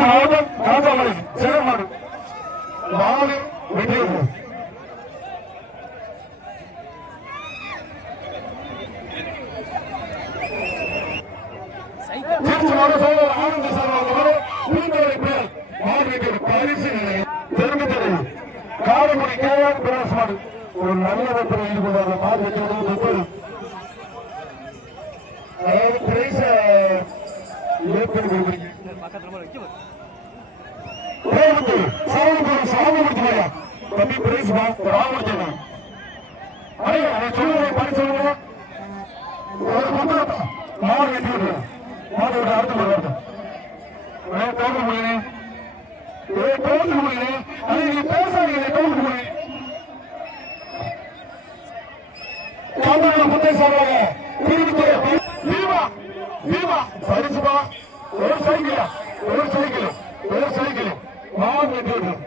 மாவட்டம் காஞ்சாமலை சேரமாடு மாடு வெற்றியது. திருச்சி மாவட்ட ஆனந்த சார்பாக பரிசு நிலையம் தெரிவித்தது. காரைக்குடி கேஆர் பிரகாஷ் மாடு ஒரு நல்ல வெப்பரை ஈடுபடுவாங்க. மாடு வெற்றி அதாவது பிரைஸ ஏற்படுத்தி கொடுக்குறீங்க. தம்பி பிரைஸ் ராமச்சந்திரன் சொல்லுங்க பணி சொல்லுங்க. மாடு வெட்டி விடுறேன். மாடு விட அடுத்த வருடம் தோற்று முடியுங்க. தோற்று முடியுங்க. அது நீங்க பேசாதீங்க. தோற்று முடியுங்க. முத்தை சொல்றாங்க பரிசுமா ஒரு சைக்கிள் ஒரு சைக்கிள் ஒரு சைக்கிள் மாடு வெட்டி விடுறேன்.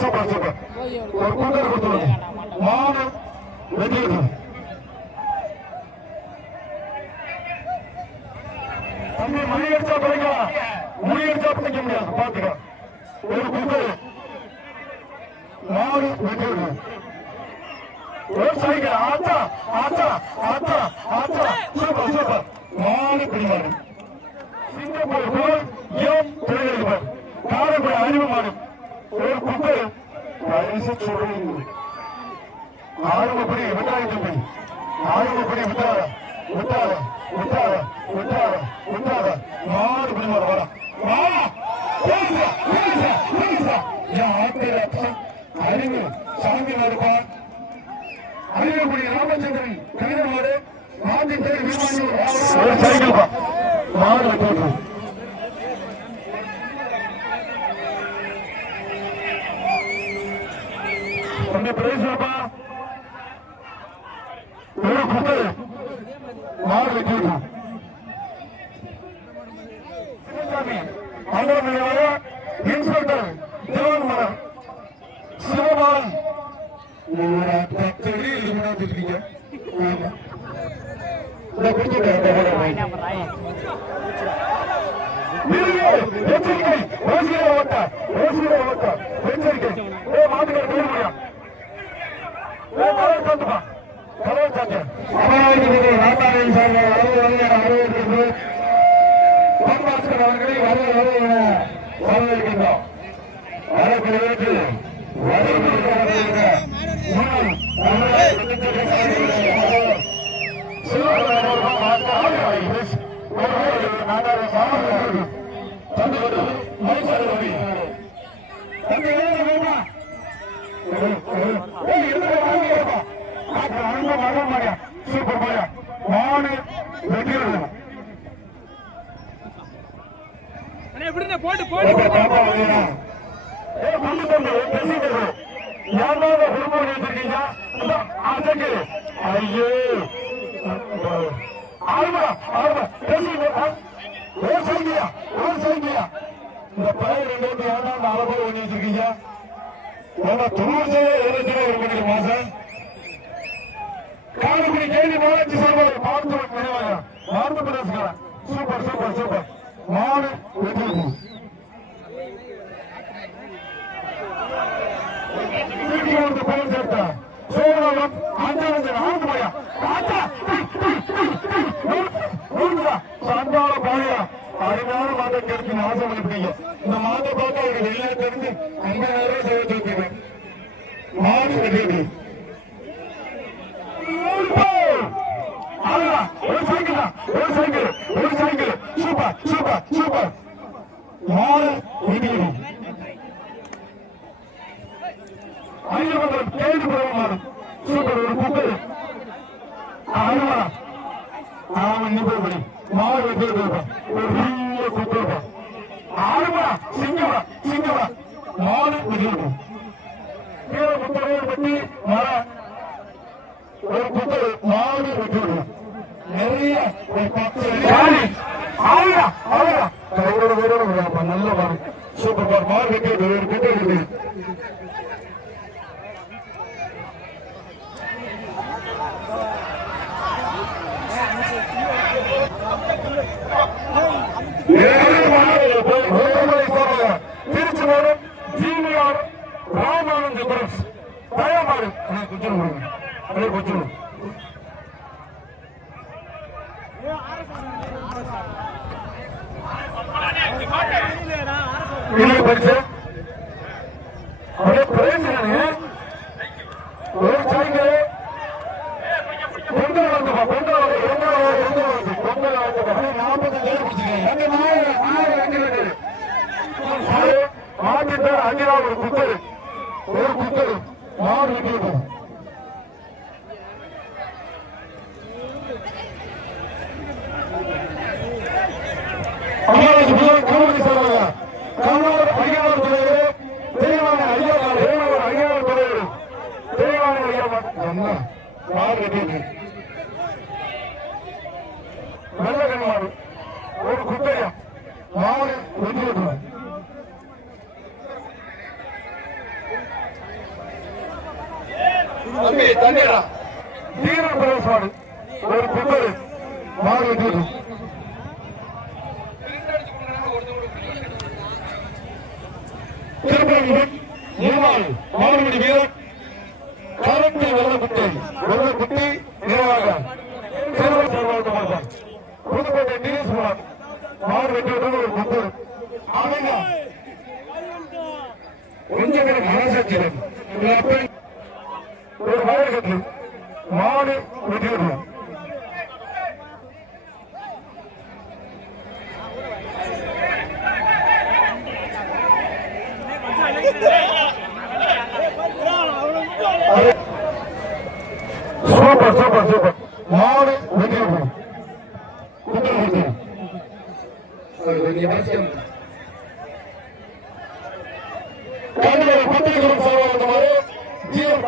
சூப்பர் சூப்பர் ஒரு கூட்டல் கொடுத்துருங்க. மாடு வெற்றி தம்பி மணி அடிச்சா பிழைக்கலாம். மணி அடிச்சா பிழைக்க முடியாது. பாத்துக்க ஒரு கூட்டல் மாடு வெற்றி ஒரு சைக்கிள் ஆச்சா ஆச்சா ஆச்சா ஆச்சா சூப்பர் சூப்பர் மாடு பிடிமாடு சிங்கப்பூர் போல் ஏன் திரையிருப்பார். காரைக்குடி அறிவு மாடு ஒரு குப்பை பரிசு சொல்றீங்க. ஆறுமப்படி விட்டாங்க தம்பி. ஆறுமப்படி விட்டாத விட்டாத விட்டாத விட்டாத விட்டாத மாடு பிடிமாடு வர அறிவு சாமி மாடுப்பான். அறிவுக்குடி ராமச்சந்திரன் கவிதை மாடு மாட்டி பேர் சைக்கிள் மாடு வெட்டி பிரைஸ்ப்பா ஒரு குப்பை மாடு வெட்டி இன்ஸ்பெக்டர் தேவன் மலர் சிவபாலன் இருக்கீங்க. எச்சரிக்கை மாட்டுக்கார பேர் முடியும். அவர்களை வரவேற்கின்றோம். சூப்பர் மாடு வெற்றி போட்டு போட்டு யாராவது குடும்பம் வச்சிருக்கீங்க. ஐயோ இந்த பயிர் ரெண்டு ஏதாவது அளவு பண்ணி வச்சிருக்கீங்க. துணூர்ச்சியே ஒரு மாசம் காரைக்குடி கேள்வி மாவட்ட சார்பாக பார்த்து மருந்து பிரதேசம் சூப்பர் சூப்பர் சூப்பர் மாடு வெற்றி பயிர் சேர்த்த சோழம் அஞ்சல் ஆண்டு போயா சந்தால பாயா அருமையான மாதம் கிடைக்கும் ஆசை பண்ணிப்பீங்க. இந்த மாதம் பார்த்து அவருக்கு வெளியே தெரிஞ்சு 50,000 சேவை சேர்த்துக்கிறேன். மாடு வெற்றி ஒரு சைக்கிள் ஒரு சைக்கிள் ஒரு சைக்கிள் சூப்பர் சூப்பர் சூப்பர் மாடு வெற்றி ஐயப்பன் கேள்வி மாடு சூப்பர் ஒரு குப்பை நிபடி மாடு வெற்றி ஒரு பெரிய குப்பை ஆறுமா சிங்கமா சிங்கமா மாடு வெற்றி கீழே குப்பையோடு பற்றி மர ஒரு குப்பை மாடு வெற்றி நிறைய ஒரு 10 ஆயிரம் கையோட சூப்பர் பார் மாறு வெட்டி ஒரு குட்டை இருக்குது. திருச்சி மாவட்டம் ஜீவிஆர் ராமானந்த பிரஸ் தயமாறு கொஞ்சம் கொடுங்க அப்படியே கொஞ்சம் பரிசு அப்படியே பிரயோஜன ஒரு சைக்கிள் பொங்கல் வந்து பொங்கல் பொங்கல் 45 மாட்டிட்ட அஞ்சிரா ஒரு குக்கர் மாடு வெட்டிவிடும். கமிட்டி சொல்றாங்க கமலூர் ஐயாவர் தலைவர் தெளிவான ஐயாவர் ஐயாவர் தலைவர் தெளிவான ஐயாவர் மாடு வெட்டிவிட்டு நல்ல கண்மாடு ஒரு குட்டையா மாடு வெட்டிவிடும். தண்ணீரா தீரன் பிரவேசமாடு ஒரு குக்கர் மாடு வெட்டிவிடும். மாடுபிடி வீரர் கரட்டி வெள்ளக்குட்டி நிறைவாக சிறுவர் சேர்வாழ்த்த மாட்டார் புதுக்கோட்டை நீரேஸ்வரன் மாடு வெட்டிவிட்டு ஒரு குக்கர் கொஞ்சம் மனசாட்சியம் ஒரு வயலுக்கு மாடு வெட்டிவிடுவோம். சூப்பர் சூப்பர் சூப்பர் மாடு வெட்டிவிடுவோம்.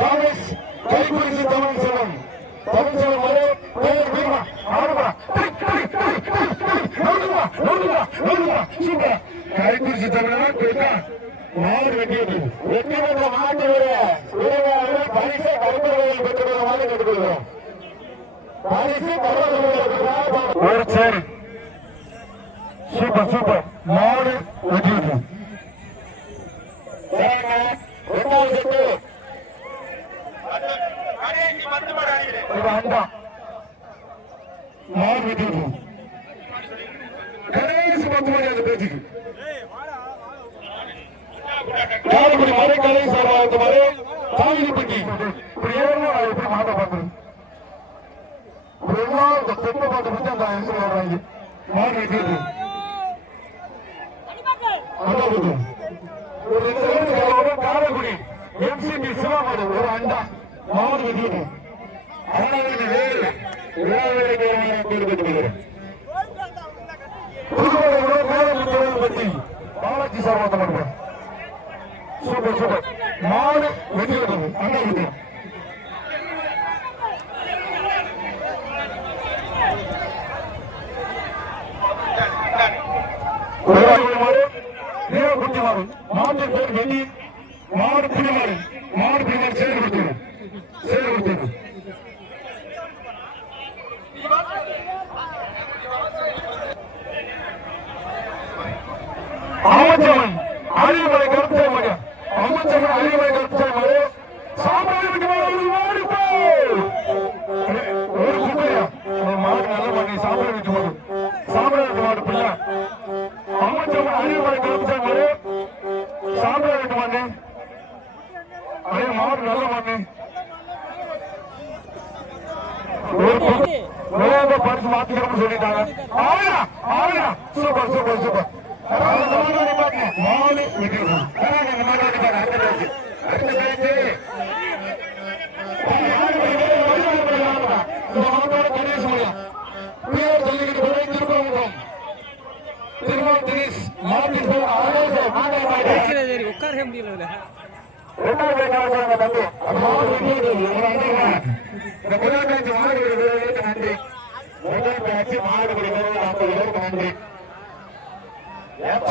காங்கிரஸ் கைக்குறிச்சி தமிழ் செல்வம் கைக்குறிச்சி தமிழ் மாடு வெட்டிவிட்டு வெற்றி பெற்ற மாட்டு பரிசை கருப்பர்கள் பெற்றுள்ளதாக கேட்டுக்கொள்கிறோம். பரிசு ஒரு சேரி சூப்பர் சூப்பர் மாடு வெட்டிவிட்டு அண்டா மாடு வெட்டிவிட்டு கடைசி 10 மணி அந்த பேச்சுக்கு காரைக்குடி மறைக்கலை சார்பாக மறை தாங்கிப்பட்டி இப்படி ஏறணும் நான் எப்படி மாட்ட பார்க்கணும் இந்த பெண்ணை பார்த்து பற்றி அந்த எங்க வர்றாங்க மாடு வெட்டிவிட்டு ஒரு காரைக்குடி எம்சிபி சிவாமாடு ஒரு அண்டா மாடு வெட்டிவிட்டு பாலாஜி சார்பாக சூப்பர் சூப்பர் மாடு வெட்டிவிட்டு அண்டா வெட்டி குட்டி மாடு மாட்டு பேர் வெள்ளி மாடு புலிமாறு மாடு புலிமாறு சேர்ந்து கொடுத்துடும் சேர்ந்து கொடுத்துடும். அமைச்சவன் அழிமலை கருத்தாய் மகன் அமைச்சவன் அழிமலை கருத்தாய் மகன் சாம்ராஜ்யத்துக்கு ஒரு குப்பையா மாடு நல்ல பண்ணி சாம்ராஜ்யத்துக்கு மாடு சாம்ராஜ்யத்து மாடு பிள்ளை அமைச்சவன் அழிமலை கருத்தாய் மகன் சாம்ராஜ்யத்து மாடு அதே மாடு நல்ல பண்ணி ஒரு பரிசு மாத்திக்கணும்னு சொல்லிட்டாங்க. ஆனா ஆனா சூப்பர் சூப்பர் சூப்பர் மாடு வெட்டிவிடும். உட்கார முடியல நன்றி.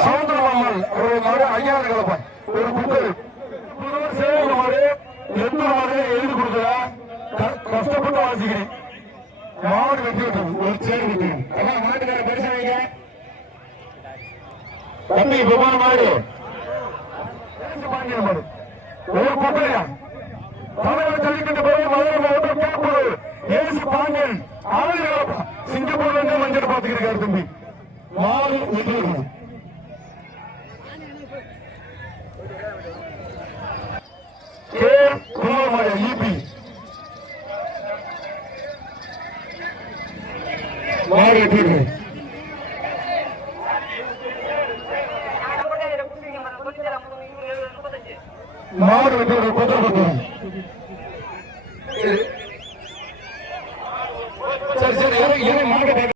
சவுந்தரமாமா கமல் அவருடைய மாடு ஐயாயிரம் கலப்பா ஒரு புக்கர் சேவை மாடு எந்த மாதிரி எழுதி கொடுக்கல கஷ்டப்பட்டு வாசிக்கிறேன் மாடு வெட்டி விட்டது ஒரு சேர் விட்டு மாட்டுக்கார பரிசு வைங்க தம்பி விமான மாடு பாண்டியன் மாடு ஒரு புக்கரையா தமிழக ஜல்லிக்கட்டு பிறகு மதுரை மாவட்டம் கேப்பூர் ஏசி பாண்டியன் ஆளுநர் சிங்கப்பூர்ல இருந்து மஞ்சள் பாத்துக்கிறாரு தம்பி மாடு வெட்டி விட்டது மாடு வெட்டி மாடு வெட்டி சரி சரி மாடு